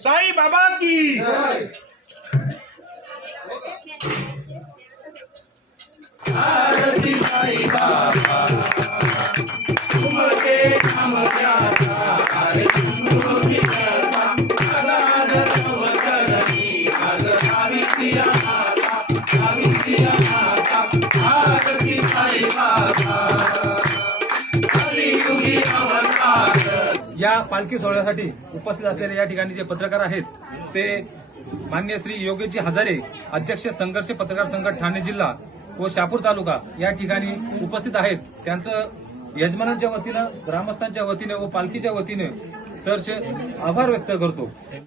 साई बाबा की आरती साई बाबा तुमके नाम प्यारा आरती तुमकी करता अगाध अवतरणी आगरावी सिया माता आरती साई बाबा कलियुगी अवतार। या पालखी सोहळ्यासाठी उपस्थित असलेले या ठिकाणी जे पत्रकार आहेत ते माननीय श्री योगेशजी हजारे, अध्यक्ष संघर्ष पत्रकार संघ ठाणे जिल्हा व शहापूर तालुका या ठिकाणी उपस्थित आहेत। त्यांचं यजमानांच्या वतीनं, ग्रामस्थांच्या वतीने व पालखीच्या वतीने सहर्ष आभार व्यक्त करतो।